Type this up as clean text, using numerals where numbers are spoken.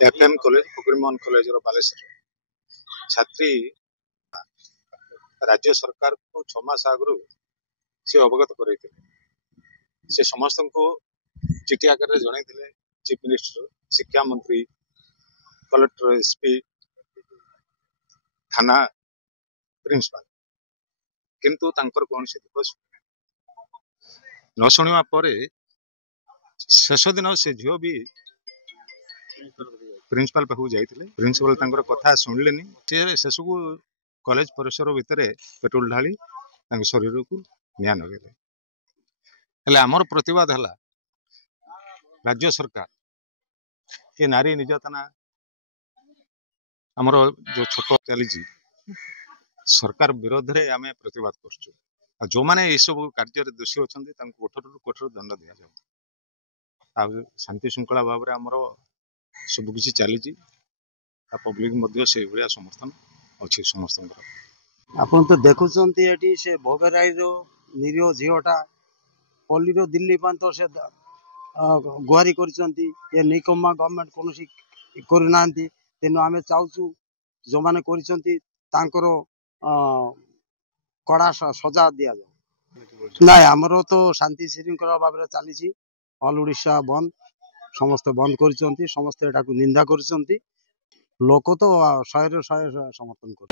FM college Fakirmohan college Baleswar छात्री राज्य सरकार को 6 मास आगु से अवगत कर समस्त को चिठी आकार जन चीफ मिनिस्टर शिक्षा मंत्री कलेक्टर एसपी थाना प्रिंसिपाल किंतु तांकर कौन से दुख न शुणा शेष दिन से झील भी प्रिंसिपाल पाखु जाइए प्रिंसिपाल कथा शुणिलेनि शेष को कॉलेज परिसर भितर पेट्रोल ढाली शरीर को निया नगेले आमर प्रतिवाद है राज्य सरकार ये नारी निर्यातना आमर जो छोट चली सरकार विरोध में आम प्रतिवाद कर जो मैंने ये सब कार्य दोषी अच्छा कठोर कठोर दंड दि जाऊ शांति श्रृंखला भाव में आमर सबकि चली पब्लिक से भाया समर्थन अच्छी समस्त आपन तो देखुंत ये से भोगराई निरीह झीटा पल्ली दिल्ली तो से गुहारी कर निकम्मा गवर्नमेंट कौन करना तेणु आम चाहूँ जो मैंने कर कड़ा सजा दि जाए ना आमर तो शांति श्रृंखला भाव में चली ऑल ओडिशा बंद समस्त बंद कर समस्त एटा को निंदा कर लोक तो 100 समर्थन कर